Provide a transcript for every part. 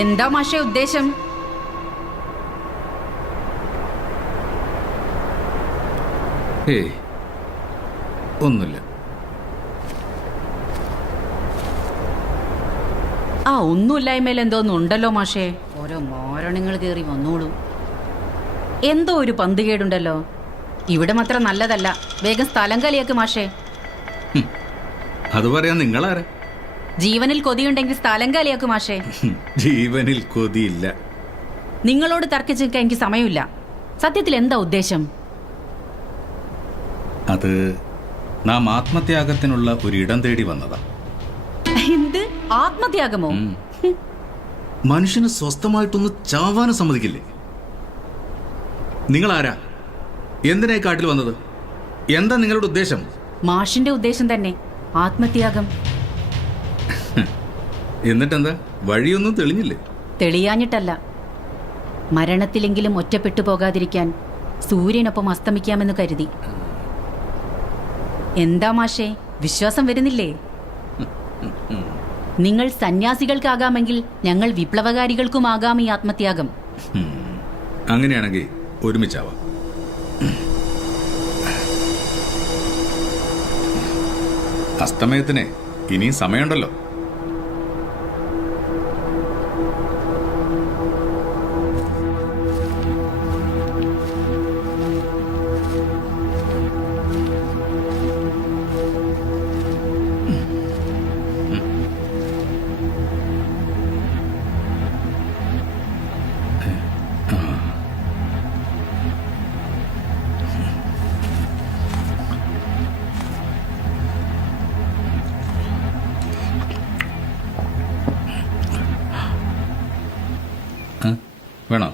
എന്താ മാഷേ ഉദ്ദേശം? ഒന്നുമില്ല. ആ ഒന്നുമില്ലായ്മയിൽ എന്തോന്നുണ്ടല്ലോ മാഷേ. ഓരോ മോരണങ്ങൾ കയറി വന്നോളൂ. എന്തോ ഒരു പന്തുകേടുണ്ടല്ലോ. ഇവിടെ മാത്രം നല്ലതല്ല. വേഗം സ്ഥലം കലിയാക്ക് മാഷേ. അത് പറയാൻ നിങ്ങളാരെ? ജീവനിൽ കൊതിയുണ്ടെങ്കിൽ സ്ഥലം കാലിയാക്കു മാഷേ. ജീവനിൽ കൊതിയില്ല. നിങ്ങളോട് തർക്കിച്ച് നിൽക്കാൻ എനിക്ക് സമയമില്ല. സത്യത്തിൽ എന്താ ഉദ്ദേശം? അത് നാം ആത്മത്യാഗത്തിനുള്ള ഒരു ഇടം തേടി വന്നതാ. എന്ത് ആത്മത്യാഗമോ? മനുഷ്യന് സ്വസ്ഥമായിട്ടൊന്ന് ചാവാനും സമ്മതിക്കില്ലേ? നിങ്ങളാരാ? എന്തിനാ കാട്ടിൽ വന്നത്? എന്താ നിങ്ങളുടെ ഉദ്ദേശം? മാഷിന്റെ ഉദ്ദേശം തന്നെ ആത്മത്യാഗം. എന്നിട്ടെന്താ, വഴിയൊന്നും തെളിഞ്ഞില്ലേ? തെളിയാഞ്ഞിട്ടല്ല, മരണത്തിലെങ്കിലും ഒറ്റപ്പെട്ടു പോകാതിരിക്കാൻ സൂര്യനൊപ്പം അസ്തമിക്കാമെന്ന് കരുതി. എന്താ മാഷേ, വിശ്വാസം വരുന്നില്ലേ? നിങ്ങൾ സന്യാസികൾക്കാകാമെങ്കിൽ ഞങ്ങൾ വിപ്ലവകാരികൾക്കുമാകാം ഈ ആത്മത്യാഗം. അങ്ങനെയാണെങ്കിൽ ഒരുമിച്ചാവാം. അസ്തമയത്തിന് ഇനിയും സമയമുണ്ടല്ലോ. വേണോ?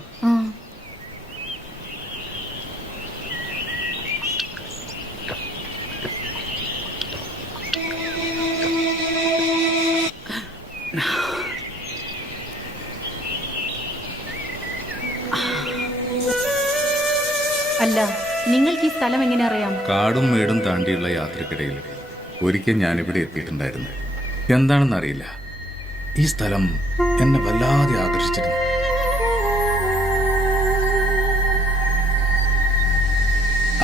അല്ല, നിങ്ങൾക്ക് ഈ സ്ഥലം എങ്ങനെ അറിയാം? കാടും മേടും താണ്ടിയുള്ള യാത്രക്കിടയിൽ ഒരിക്കൽ ഞാനിവിടെ എത്തിയിട്ടുണ്ടായിരുന്നു. എന്താണെന്നറിയില്ല, ഈ സ്ഥലം എന്നെ വല്ലാതെ ആകർഷിച്ചിരുന്നു.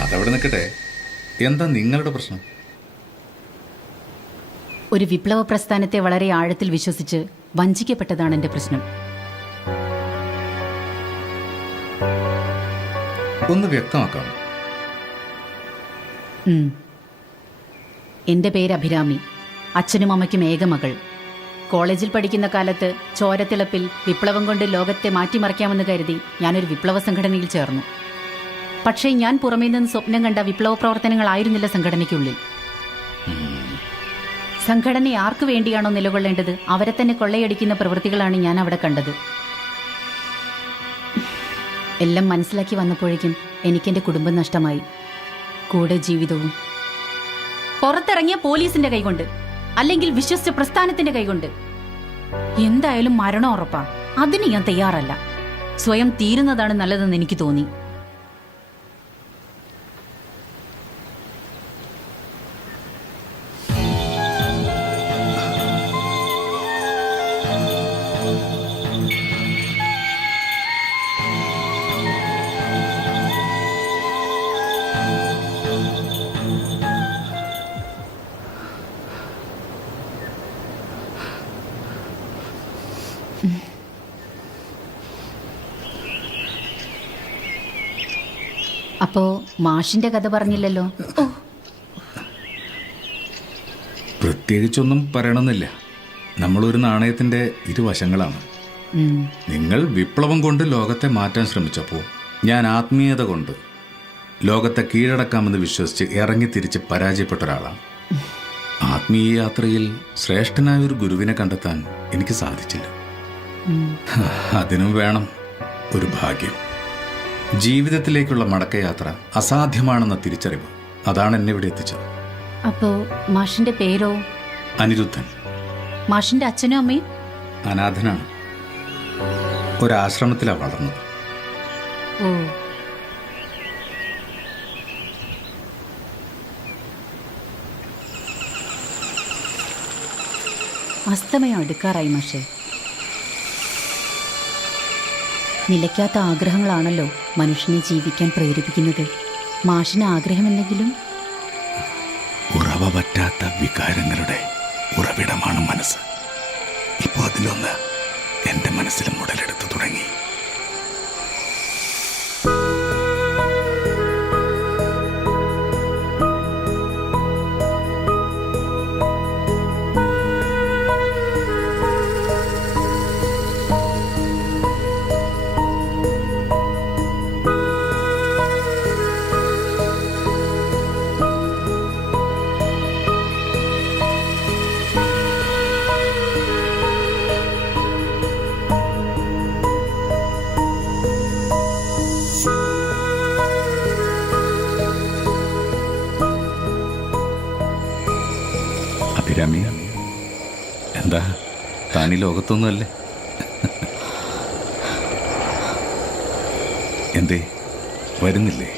അതവിടെ നിൽക്കട്ടെ, എന്താ നിങ്ങളുടെ പ്രശ്നം? ഒരു വിപ്ലവ പ്രസ്ഥാനത്തെ വളരെ ആഴത്തിൽ വിശ്വസിച്ച് വഞ്ചിക്കപ്പെട്ടതാണ് എന്റെ പ്രശ്നം. ഒന്ന് വ്യക്തമാക്കാം. എന്റെ പേര് അഭിരാമി. അച്ഛനും അമ്മയ്ക്കും ഏകമകൾ. കോളേജിൽ പഠിക്കുന്ന കാലത്ത് ചോരത്തിളപ്പിൽ വിപ്ലവം കൊണ്ട് ലോകത്തെ മാറ്റിമറിക്കാമെന്ന് കരുതി ഞാനൊരു വിപ്ലവ സംഘടനയിൽ ചേർന്നു. പക്ഷേ ഞാൻ പുറമേ നിന്ന് സ്വപ്നം കണ്ട വിപ്ലവ പ്രവർത്തനങ്ങളായിരുന്നില്ല സംഘടനയ്ക്കുള്ളിൽ. സംഘടന ആർക്കു വേണ്ടിയാണോ നിലകൊള്ളേണ്ടത് അവരെ തന്നെ കൊള്ളയടിക്കുന്ന പ്രവൃത്തികളാണ് ഞാൻ അവിടെ കണ്ടത്. എല്ലാം മനസ്സിലാക്കി വന്നപ്പോഴേക്കും എനിക്കെന്റെ കുടുംബം നഷ്ടമായി, കൂടെ ജീവിതവും. പുറത്തിറങ്ങിയ പോലീസിന്റെ കൈകൊണ്ട്, അല്ലെങ്കിൽ വിശ്വസിച്ച പ്രസ്ഥാനത്തിന്റെ കൈകൊണ്ട്. എന്തായാലും മരണം ഉറപ്പാ. അതിന് ഞാൻ തയ്യാറല്ല. സ്വയം തീരുന്നതാണ് നല്ലതെന്ന് എനിക്ക് തോന്നി. അപ്പോ മാഷിന്റെ കഥ പറഞ്ഞില്ലല്ലോ. പ്രത്യേകിച്ചൊന്നും പറയണമെന്നില്ല. നമ്മളൊരു നാണയത്തിന്റെ ഇരുവശങ്ങളാണ്. നിങ്ങൾ വിപ്ലവം കൊണ്ട് ലോകത്തെ മാറ്റാൻ ശ്രമിച്ചപ്പോൾ ഞാൻ ആത്മീയത കൊണ്ട് ലോകത്തെ കീഴടക്കാമെന്ന് വിശ്വസിച്ച് ഇറങ്ങി തിരിച്ച് പരാജയപ്പെട്ട ഒരാളാണ്. ആത്മീയ യാത്രയിൽ ശ്രേഷ്ഠനായ ഒരു ഗുരുവിനെ കണ്ടെത്താൻ എനിക്ക് സാധിച്ചില്ല. അതിനും വേണം ഒരു ഭാഗ്യം. ജീവിതത്തിലേക്കുള്ള മടക്കയാത്ര അസാധ്യമാണെന്ന തിരിച്ചറിവ്, അതാണ് എന്നെ ഇവിടെ എത്തിച്ചത്. അപ്പോ മാഷിന്റെ പേരോ? അനിരുദ്ധൻ. മാഷിന്റെ അച്ഛനും അമ്മയും? അനാഥനാണ്. ഒരാശ്രമത്തിലാണ് വളർന്നത്. ഓ, അസ്തമയം അടുക്കാറായി മാഷേ. നിലയ്ക്കാത്ത ആഗ്രഹങ്ങളാണല്ലോ മനുഷ്യനെ ജീവിക്കാൻ പ്രേരിപ്പിക്കുന്നത്. മാഷിന് ആഗ്രഹമെന്തെങ്കിലും? ഉറവ പറ്റാത്ത വികാരങ്ങളുടെ ഉറവിടമാണ് മനസ്സ്. ഇപ്പോൾ അതിലൊന്ന് എൻ്റെ മനസ്സിലും ഉടലെടുത്തു തുടങ്ങി. അഭിരാമി, എന്താ താനീ ലോകത്തൊന്നുമല്ലേ? എന്തേ വരുന്നില്ലേ?